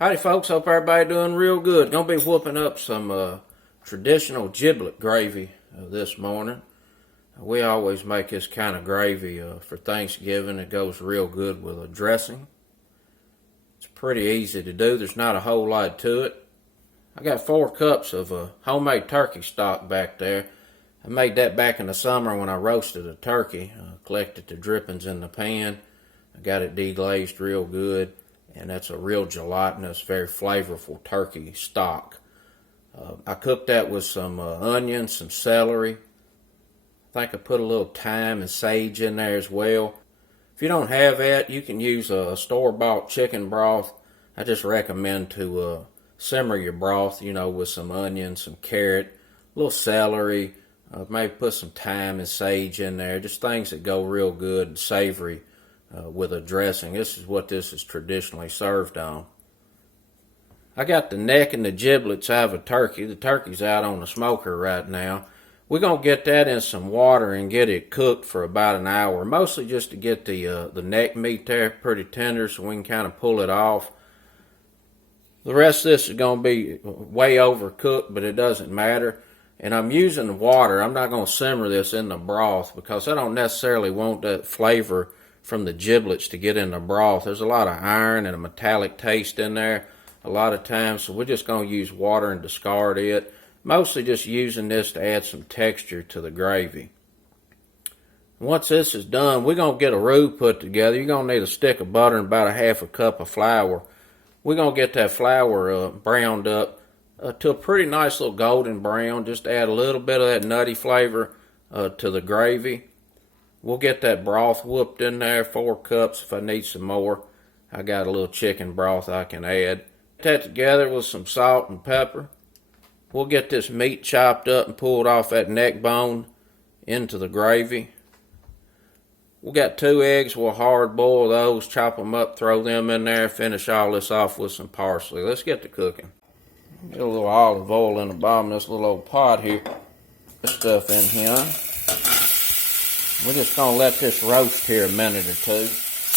Howdy folks, hope everybody doing real good. Gonna be whooping up some traditional giblet gravy this morning. We always make this kind of gravy for Thanksgiving. It goes real good with a dressing. It's pretty easy to do. There's not a whole lot to it. I got 4 cups of homemade turkey stock back there. I made that back in the summer when I roasted a turkey. Collected the drippings in the pan. I got it deglazed real good. And that's a real gelatinous, very flavorful turkey stock. I cooked that with some onions, some celery. I think I put a little thyme and sage in there as well. If you don't have that, you can use a store-bought chicken broth. I just recommend to simmer your broth, with some onions, some carrot, a little celery, maybe put some thyme and sage in there. Just things that go real good and savory. With a dressing. This is what this is traditionally served on. I got the neck and the giblets out of a turkey. The turkey's out on the smoker right now. We're going to get that in some water and get it cooked for about an hour, mostly just to get the neck meat there pretty tender so we can kind of pull it off. The rest of this is going to be way overcooked, but it doesn't matter. And I'm using water. I'm not going to simmer this in the broth because I don't necessarily want that flavor from the giblets to get in the broth. There's a lot of iron and a metallic taste in there a lot of times, so we're just going to use water and discard it. Mostly just using this to add some texture to the gravy. Once this is done, we're going to get a roux put together. You're going to need a stick of butter and about a half a cup of flour. We're going to get that flour browned up to a pretty nice little golden brown. Just add a little bit of that nutty flavor to the gravy. We'll get that broth whooped in there, 4 cups if I need some more. I got a little chicken broth I can add. Put that together with some salt and pepper. We'll get this meat chopped up and pulled off that neck bone into the gravy. We got 2 eggs. We'll hard boil those, chop them up, throw them in there, finish all this off with some parsley. Let's get to cooking. Get a little olive oil in the bottom of this little old pot here. Put stuff in here. We're just going to let this roast here a minute or two.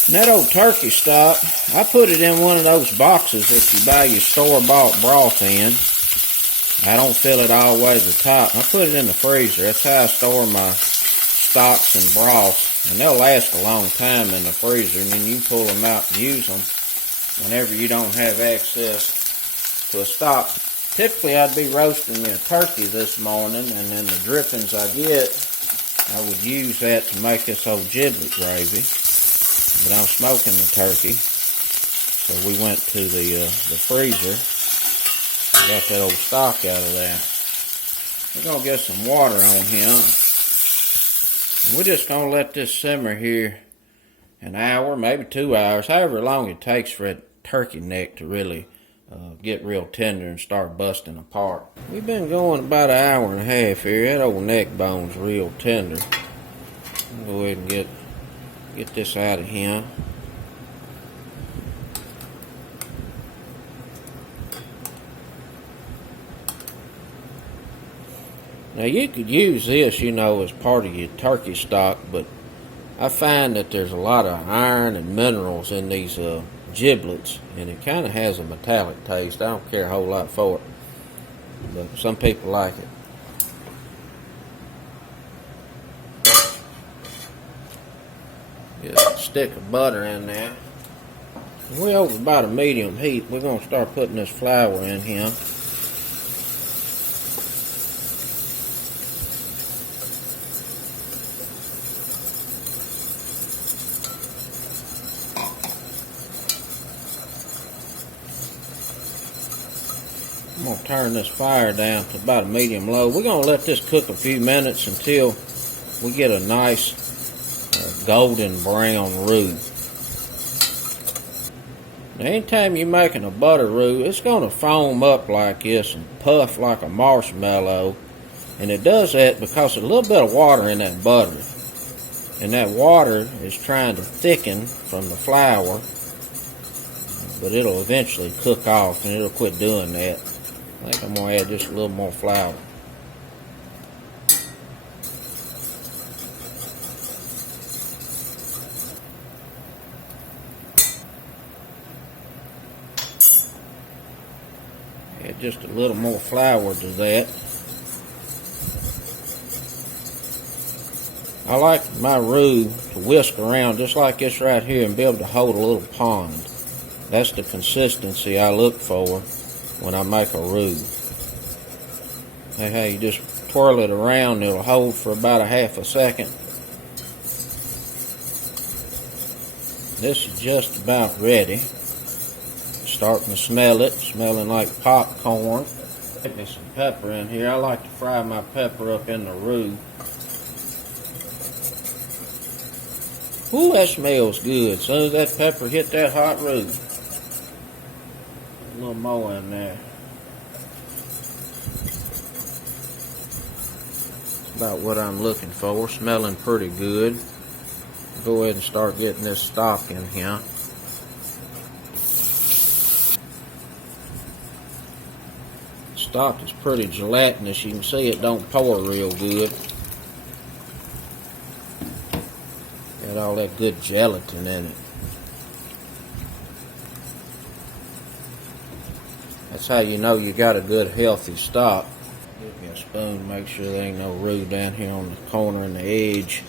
And that old turkey stock, I put it in one of those boxes that you buy your store-bought broth in. I don't fill it all the way to the top. I put it in the freezer. That's how I store my stocks and broths. And they'll last a long time in the freezer. And then you pull them out and use them whenever you don't have access to a stock. Typically, I'd be roasting me a turkey this morning, and then the drippings I get, I would use that to make this old giblet gravy, but I'm smoking the turkey, so we went to the freezer, got that old stock out of there. We're going to get some water on here. We're just going to let this simmer here an hour, maybe 2 hours, however long it takes for that turkey neck to really get real tender and start busting apart. We've been going about an hour and a half here. That old neck bone's real tender. I'll go ahead and get this out of here. Now you could use this, as part of your turkey stock, but I find that there's a lot of iron and minerals in these giblets, and it kind of has a metallic taste. I don't care a whole lot for it, but some people like it. Get a stick of butter in there. We're over about a medium heat. We're going to start putting this flour in here. I'm going to turn this fire down to about a medium low. We're going to let this cook a few minutes until we get a nice golden brown roux. Now, anytime you're making a butter roux, it's going to foam up like this and puff like a marshmallow. And it does that because there's a little bit of water in that butter. And that water is trying to thicken from the flour. But it'll eventually cook off and it'll quit doing that. I think I'm going to add just a little more flour. Add just a little more flour to that. I like my roux to whisk around just like this right here and be able to hold a little pond. That's the consistency I look for when I make a roux. And how you just twirl it around, it'll hold for about a half a second. This is just about ready. Starting to smell it, smelling like popcorn. Get me some pepper in here. I like to fry my pepper up in the roux. Ooh, that smells good. As soon as that pepper hit that hot roux. A little more in there. That's about what I'm looking for. Smelling pretty good. Go ahead and start getting this stock in here. Stock is pretty gelatinous. You can see it don't pour real good. Got all that good gelatin in it. That's how you know you got a good healthy stock. Give me a spoon, make sure there ain't no roux down here on the corner and the edge.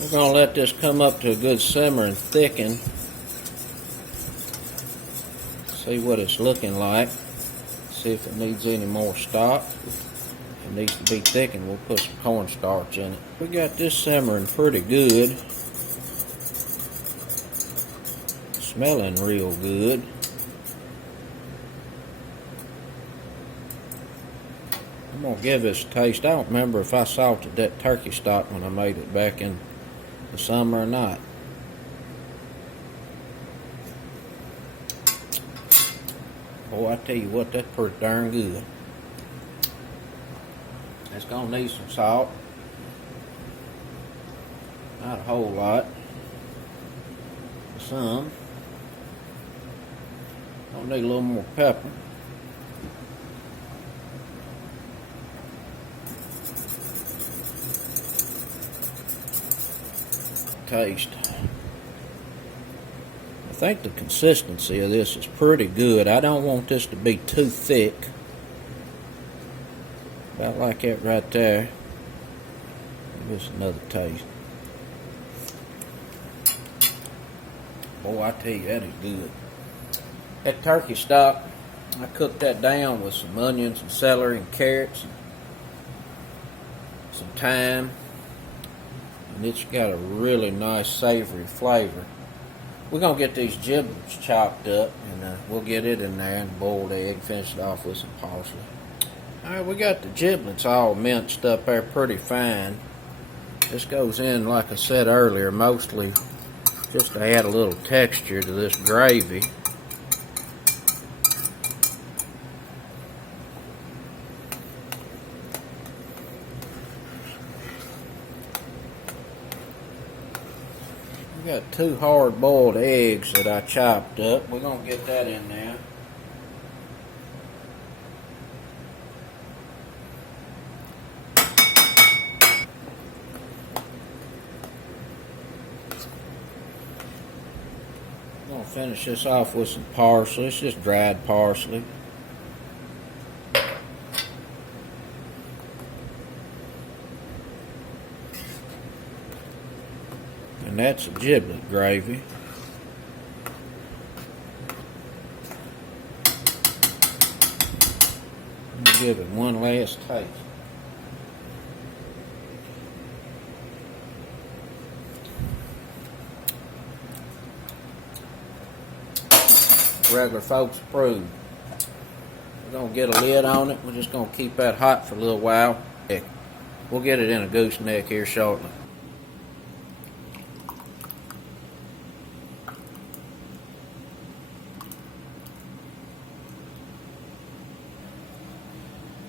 We're going to let this come up to a good simmer and thicken. See what it's looking like. See if it needs any more stock. If it needs to be thickened, we'll put some cornstarch in it. We got this simmering pretty good. Smelling real good. I'm going to give this a taste. I don't remember if I salted that turkey stock when I made it back in the summer or not. Oh, I tell you what, that's pretty darn good. It's gonna need some salt. Not a whole lot. Some. Gonna need a little more pepper. Taste. I think the consistency of this is pretty good. I don't want this to be too thick. About like that right there. Give us another taste. Boy, I tell you, that is good. That turkey stock, I cooked that down with some onions and celery and carrots and some thyme. And it's got a really nice savory flavor. We're going to get these giblets chopped up, and we'll get it in there and boiled egg, finish it off with some parsley. Alright, we got the giblets all minced up there pretty fine. This goes in, like I said earlier, mostly just to add a little texture to this gravy. We got 2 hard-boiled eggs that I chopped up. We're going to get that in there. I'm going to finish this off with some parsley. It's just dried parsley. And that's a giblet gravy. Let me give it one last taste. Regular folks approve. We're going to get a lid on it. We're just going to keep that hot for a little while. We'll get it in a gooseneck here shortly.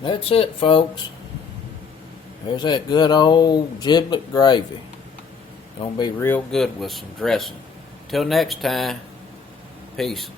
That's it, folks. There's that good old giblet gravy. Gonna be real good with some dressing. Till next time, peace.